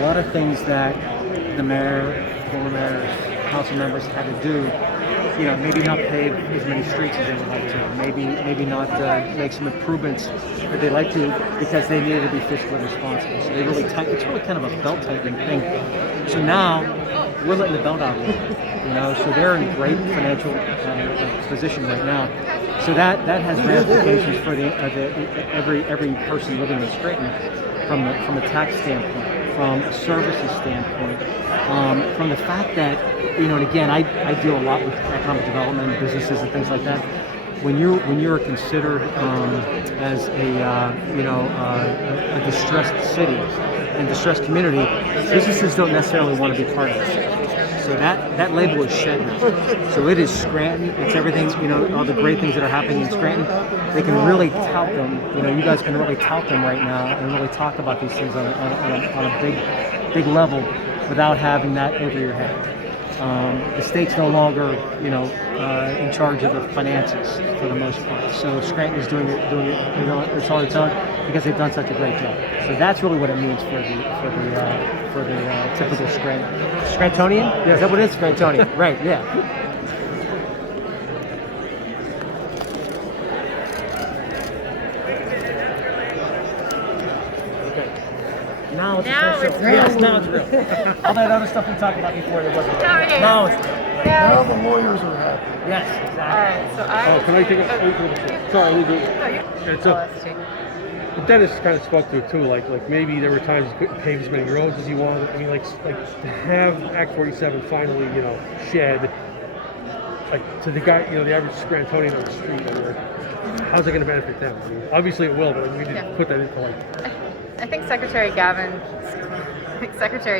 A lot of things that the mayor, former mayors, council members had to do, maybe not pave as many streets as they would like to, maybe not make some improvements that they'd like to because they needed to be fiscally responsible. So they really it's really kind of a belt tightening thing. So now we're letting the belt out a little, so they're in great financial position right now. So that has ramifications for every person living in Scranton from a tax standpoint, from a services standpoint, from the fact that, and again, I deal a lot with economic development and businesses and things like that. When you're considered as a distressed city and distressed community, businesses don't necessarily want to be part of it. So that label is shed now. So it is Scranton. It's everything, all the great things that are happening in Scranton. They can really tout them. You guys can really tout them right now and really talk about these things on a big level without having that over your head. The state's no longer, in charge of the finances for the most part. So Scranton is doing it it's on its own because they've done such a great job. So that's really what it means for the typical Scrantonian. Yeah. Is that what it is, Scrantonian? Right. Yeah. Now it's real. Yes, now it's real. All that other stuff we talked about before, there wasn't. Now it's real. Now the lawyers are happy. Yes, exactly. All right, so can I take a sorry, we do. Dennis kind of spoke to it too, like maybe there were times you couldn't pave as many roads as you wanted. I mean, like to have Act 47 finally, shed, like to the guy, the average Scrantonian on the street, how's it going to benefit them? I mean, obviously it will, but we need to put that into I think Secretary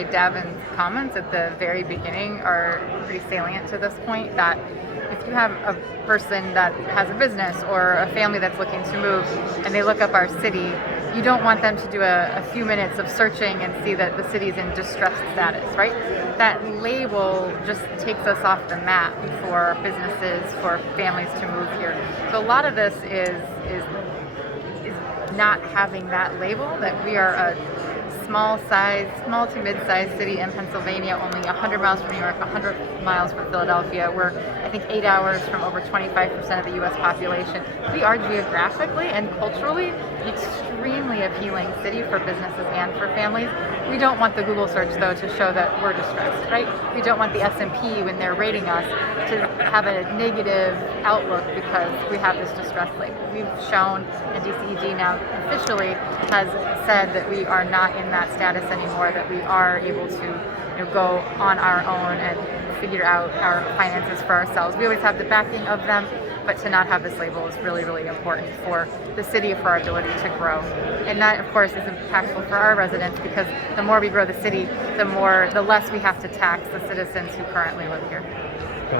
Davin's comments at the very beginning are pretty salient to this point, that if you have a person that has a business or a family that's looking to move and they look up our city, you don't want them to do a few minutes of searching and see that the city's in distressed status, right? That label just takes us off the map for businesses, for families to move here. So a lot of this is not having that label, that we are a small to mid-sized city in Pennsylvania, only 100 miles from New York, 100 miles from Philadelphia. We're, I think, 8 hours from over 25% of the U.S. population. We are geographically and culturally an extremely appealing city for businesses and for families. We don't want the Google search, though, to show that we're distressed, right? We don't want the S&P, when they're rating us, to have a negative outlook because we have this distressed label. We've shown, and DCED now officially has said that we are not in that status anymore, that we are able to go on our own and figure out our finances for ourselves. We always have the backing of them, but to not have this label is really, really important for the city, for our ability to grow. And that, of course, is impactful for our residents, because the more we grow the city, the less we have to tax the citizens who currently live here.